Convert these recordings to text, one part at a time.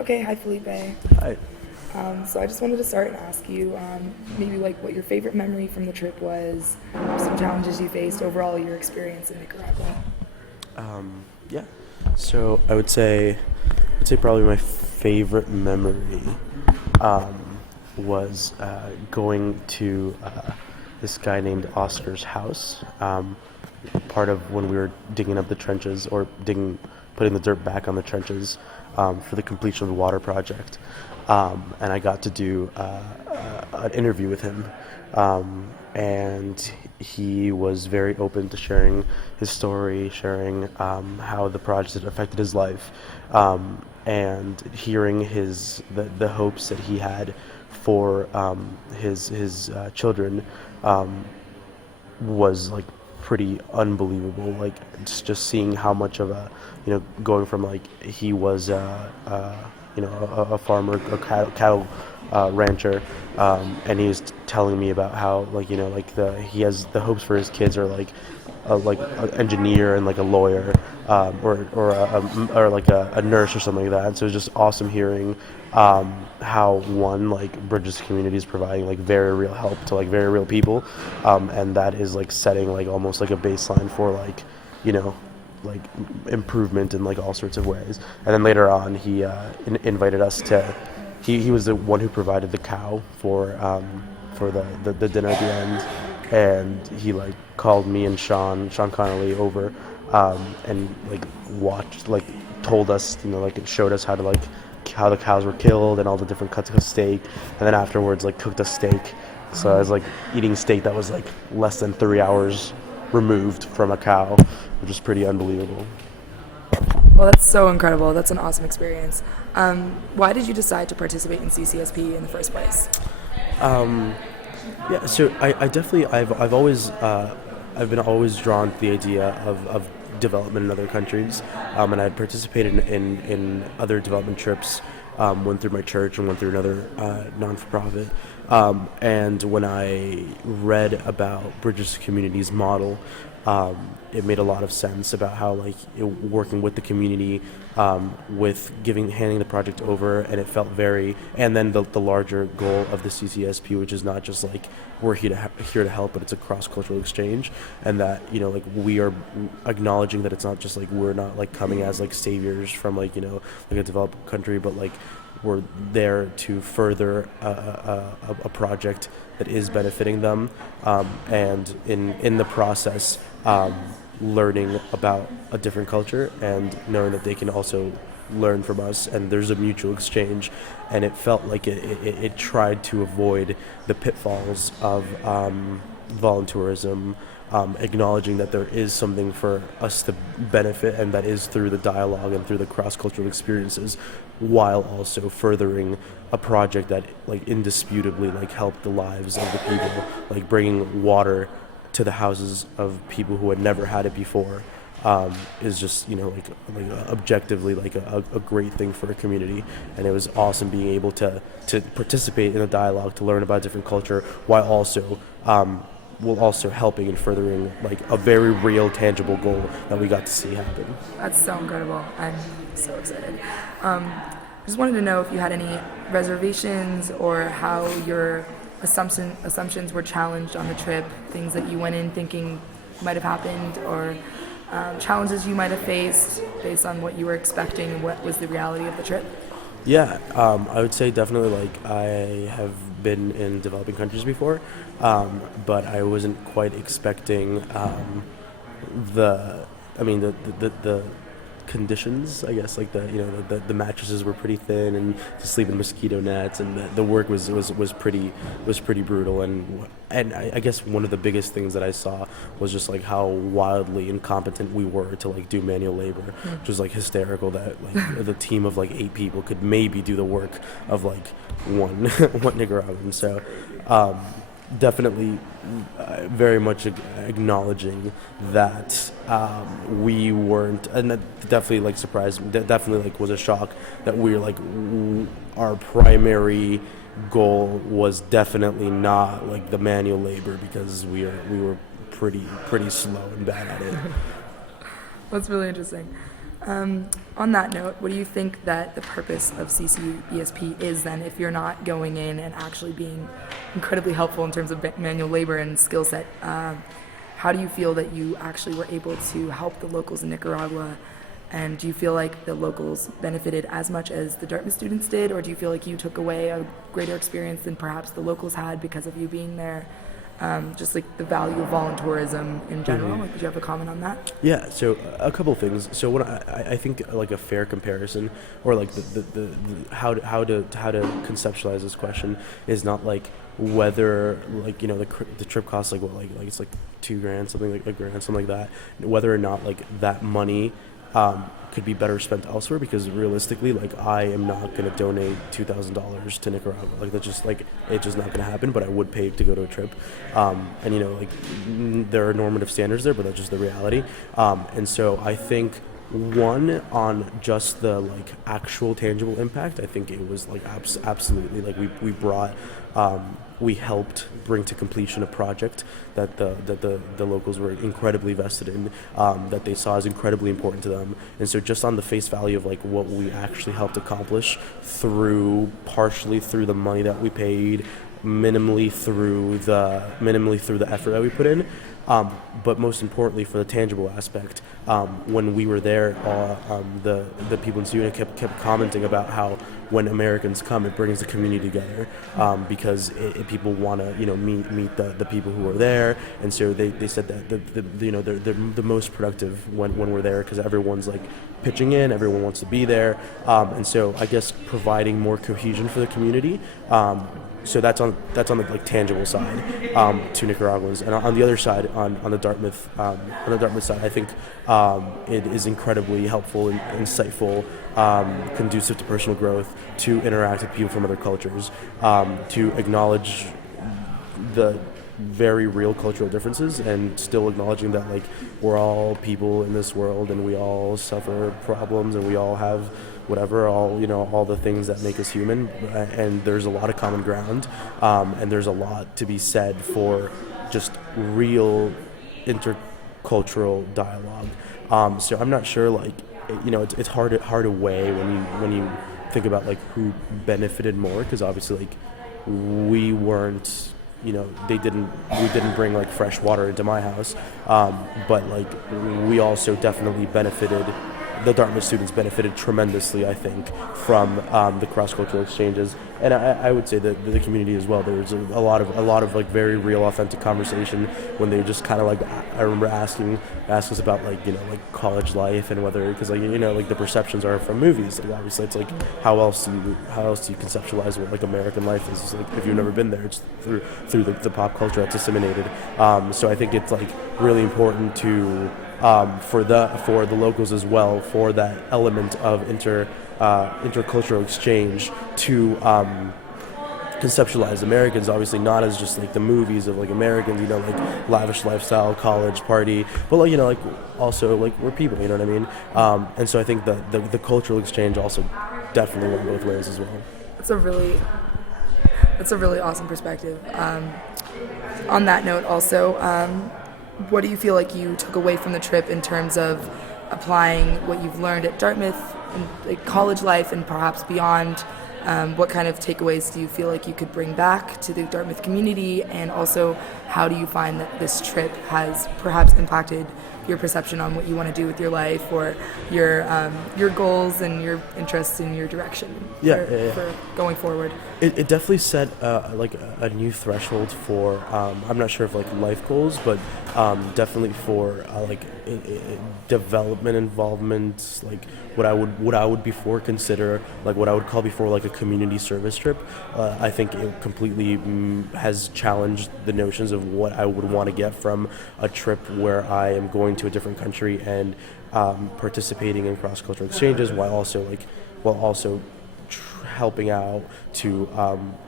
Okay, hi Felipe. I, So I just wanted to start and ask you maybe like what your favorite memory from the trip was, some challenges you faced, overall your experience in Nicaragua. yeah. So I would say probably my favorite memory was going to this guy named Oscar's house. Part of when we were digging up the trenches or putting the dirt back on the trenches for the completion of the water project. And I got to do an interview with him. And he was very open to sharing his story, sharing how the project had affected his life, and hearing the hopes that he had for his children was like pretty unbelievable. Like just seeing how much of a going from like he was a farmer, a cattle rancher, and he was telling me about how he has the hopes for his kids are like an engineer and like a lawyer, or like a nurse or something like that. And so it was just awesome hearing how one like Bridges community is providing like very real help to like very real people, and that is like setting like almost like a baseline for you know like improvement in like all sorts of ways. And then later on, he invited us to. He was the one who provided the cow for the dinner at the end, and he like called me and Sean Connolly over, and like watched like told us like it showed us how to like how the cows were killed and all the different cuts of steak, and then afterwards like cooked a steak. So I was like eating steak that was like less than 3 hours removed from a cow, which was pretty unbelievable. Well, that's so incredible. That's an awesome experience. Why did you decide to participate in CCSP in the first place? Yeah, so I definitely I've been always drawn to the idea of development in other countries, and I had participated in other development trips, one through my church and one through another non-for-profit. And when I read about Bridges Community's model, it made a lot of sense about how working with the community, with handing the project over, and it felt very, and then the larger goal of the CCSP, which is not just like we're here to help, but it's a cross-cultural exchange, and that like we are acknowledging that it's not just like we're not like coming as like saviors from like a developed country, but like we're there to further a project that is benefiting them, and in the process, learning about a different culture and knowing that they can also learn from us, and there's a mutual exchange. And it felt like it tried to avoid the pitfalls of volunteerism, acknowledging that there is something for us to benefit, and that is through the dialogue and through the cross-cultural experiences, while also furthering a project that like indisputably like helped the lives of the people, like bringing water to the houses of people who had never had it before, is just objectively like a great thing for a community. And it was awesome being able to participate in a dialogue, to learn about different culture, while also helping and furthering like a very real tangible goal that we got to see happen. That's so incredible. I'm so excited. Just wanted to know if you had any reservations or how your assumptions were challenged on the trip, things that you went in thinking might have happened, or challenges you might have faced based on what you were expecting and what was the reality of the trip. Yeah, I would say definitely like I have been in developing countries before, but I wasn't quite expecting the, I mean the conditions, I guess, like the mattresses were pretty thin and to sleep in mosquito nets, and the work was pretty brutal. And I guess one of the biggest things that I saw was just like how wildly incompetent we were to like do manual labor, which was like hysterical that like the team of like 8 people could maybe do the work of like one Nicaraguan. So definitely very much acknowledging that we weren't, and that definitely like surprised me, that definitely like was a shock that we're like our primary goal was definitely not like the manual labor, because we were pretty slow and bad at it. That's really interesting. On that note, what do you think that the purpose of CCESP is then, if you're not going in and actually being incredibly helpful in terms of manual labor and skill set? How do you feel that you actually were able to help the locals in Nicaragua? And do you feel like the locals benefited as much as the Dartmouth students did, or do you feel like you took away a greater experience than perhaps the locals had because of you being there? Just like the value of volunteerism in general. Like, did you have a comment on that? Yeah, so a couple of things. So what I think like a fair comparison, or like the how to conceptualize this question is not like whether like, you know, the trip costs like what, like it's like $2,000, something like $1,000, something like that. Whether or not like that money could be better spent elsewhere, because realistically, like, I am not going to donate $2,000 to Nicaragua. Like, that's just like, it's just not going to happen. But I would pay to go to a trip, and you know, like, there are normative standards there, but that's just the reality. And so I think, one, on just the like actual tangible impact, I think it was like absolutely like we brought. We helped bring to completion a project that the locals were incredibly vested in, that they saw as incredibly important to them. And so just on the face value of like what we actually helped accomplish partially through the money that we paid, minimally through the effort that we put in, but most importantly for the tangible aspect, when we were there, the people in Siuna kept commenting about how when Americans come, it brings the community together, because people want to, you know, meet the people who are there. And so they said that they're the most productive when we're there, because everyone's like pitching in, everyone wants to be there, and so I guess providing more cohesion for the community. So that's on the like tangible side to Nicaraguans, and on the other side, on the Dartmouth side, I think it is incredibly helpful and insightful, conducive to personal growth, to interact with people from other cultures, to acknowledge the very real cultural differences, and still acknowledging that like we're all people in this world, and we all suffer problems, and we all have whatever, all the things that make us human, and there's a lot of common ground, and there's a lot to be said for just real intercultural dialogue. So I'm not sure, like, you know, it's hard to weigh when you think about like who benefited more, because obviously like we weren't, you know, we didn't bring like fresh water into my house, but like we also definitely benefited. The Dartmouth students benefited tremendously, I think, from the cross-cultural exchanges, and I would say that the community as well. There was a lot of like very real, authentic conversation when they just kind of like, I remember asking us about like, you know, like college life, and whether, because like, you know, like the perceptions are from movies. Like obviously it's like how else do you conceptualize what like American life is? It's like if you've never been there, it's through the pop culture that's disseminated. So I think it's like really important to. For the locals as well, for that element of intercultural exchange, to conceptualize Americans, obviously not as just like the movies of like Americans, you know, like lavish lifestyle, college, party, but like, you know, like also like we're people, you know what I mean? And so I think the cultural exchange also definitely went both ways as well. That's a really awesome perspective. On that note, also. What do you feel like you took away from the trip in terms of applying what you've learned at Dartmouth and like college life and perhaps beyond? What kind of takeaways do you feel like you could bring back to the Dartmouth community? And also, how do you find that this trip has perhaps impacted your perception on what you want to do with your life, or your goals and your interests in your direction for going forward? It definitely set like a new threshold for I'm not sure if like life goals, but definitely for like development involvement, like what I would before consider like what I would call before like a community service trip. I think it completely has challenged the notions of what I would want to get from a trip where I am going to a different country and participating in cross-cultural exchanges while also helping out to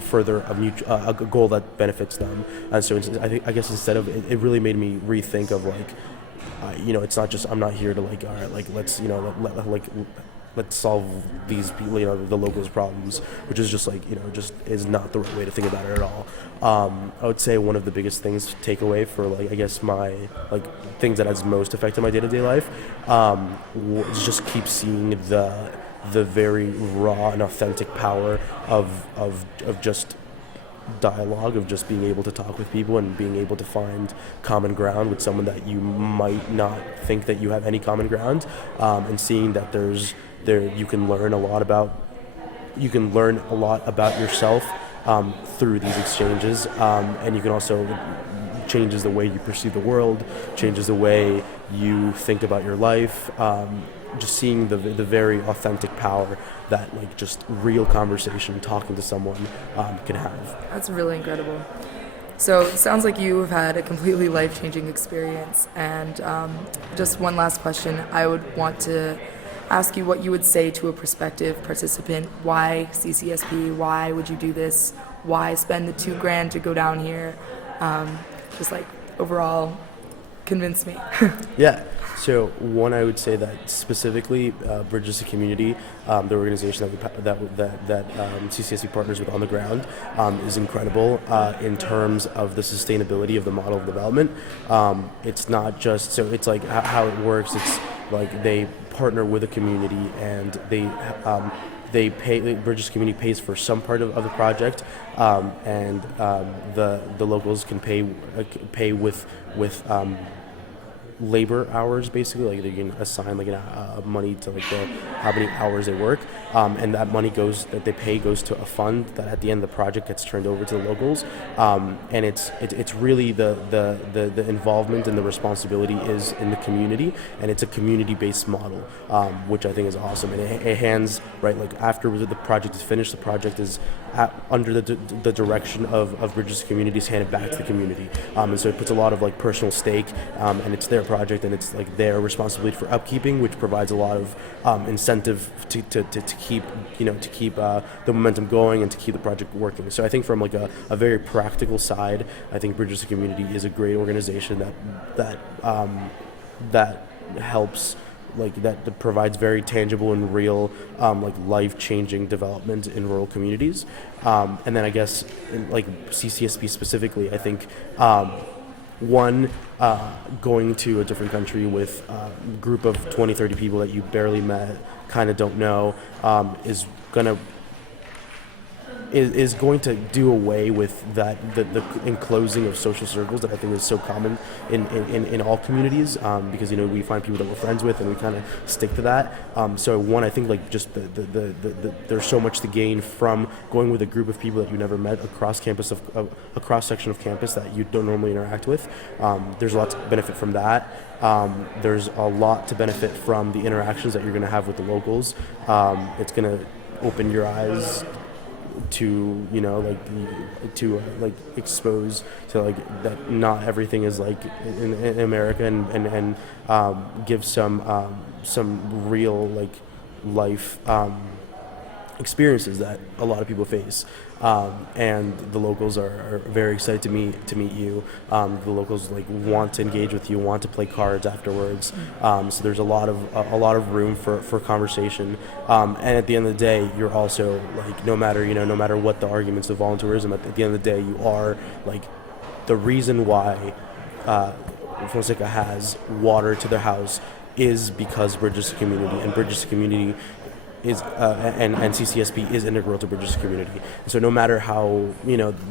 further a goal that benefits them. And so I guess instead of it really made me rethink of like, you know, it's not just, I'm not here to like, all right, like let's, you know, let's solve these people, the locals' problems, which is just like, just is not the right way to think about it at all. I would say one of the biggest things to take away for like, I guess my like things that has most affected my day-to-day life, is just keep seeing the very raw and authentic power of just dialogue, of just being able to talk with people and being able to find common ground with someone that you might not think that you have any common ground, and seeing that you can learn a lot about yourself through these exchanges, and you can also changes the way you perceive the world, changes the way you think about your life. Just seeing the very authentic power that like just real conversation, talking to someone can have. That's really incredible. So it sounds like you have had a completely life-changing experience. And just one last question. I would want to ask you what you would say to a prospective participant. Why CCESP? Why would you do this? Why spend the $2,000 to go down here? Just like overall, convince me. Yeah. So one, I would say that specifically Bridges to Community, the organization that CCSP partners with on the ground, is incredible in terms of the sustainability of the model of development. It's not just, so it's like how it works. It's like they partner with a community and they pay, Bridges Community pays for some part of the project, and the locals can pay with labor hours, basically. Like they can assign like money to like how many hours they work, and that money that they pay goes to a fund that at the end of the project gets turned over to the locals, and it's really the involvement and the responsibility is in the community, and it's a community-based model, which I think is awesome. And it hands right, like after the project is finished, the project is under the direction of Bridges Communities, handed back to the community, and so it puts a lot of like personal stake, and it's their project and it's like their responsibility for upkeeping, which provides a lot of incentive to keep the momentum going and to keep the project working. So I think from like a very practical side, I think Bridges to Community is a great organization that helps, like that provides very tangible and real like life-changing development in rural communities. And then I guess in like CCSP specifically, I think one, going to a different country with a group of 20, 30 people that you barely met, kind of don't know, is going to do away with the enclosing of social circles that I think is so common in all communities, because we find people that we're friends with and we kind of stick to that. So one, I think like just there's so much to gain from going with a group of people that you never met across campus a cross section of campus that you don't normally interact with. There's a lot to benefit from that. There's a lot to benefit from the interactions that you're going to have with the locals. It's going to open your eyes to expose to like that not everything is like in America, and give some real like life experiences that a lot of people face, and the locals are very excited to meet you. The locals like want to engage with you, want to play cards afterwards. So there's a lot of room for conversation. And at the end of the day, you're also like no matter what the arguments of volunteerism, at the end of the day, you are like the reason why Fonseca has water to their house is because Bridges to Community, and Bridges to Community is and CCSP is integral to Bridges community. So no matter how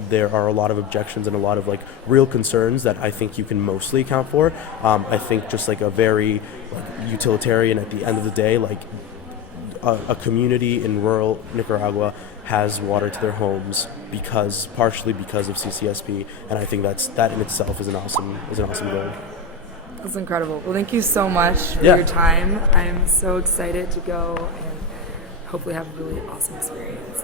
there are a lot of objections and a lot of like real concerns that I think you can mostly account for, I think just like a very like utilitarian at the end of the day, like a community in rural Nicaragua has water to their homes partially because of CCSP, and I think that in itself is an awesome goal. That's incredible. Well, thank you so much for your time. I'm so excited to go and hopefully have a really awesome experience.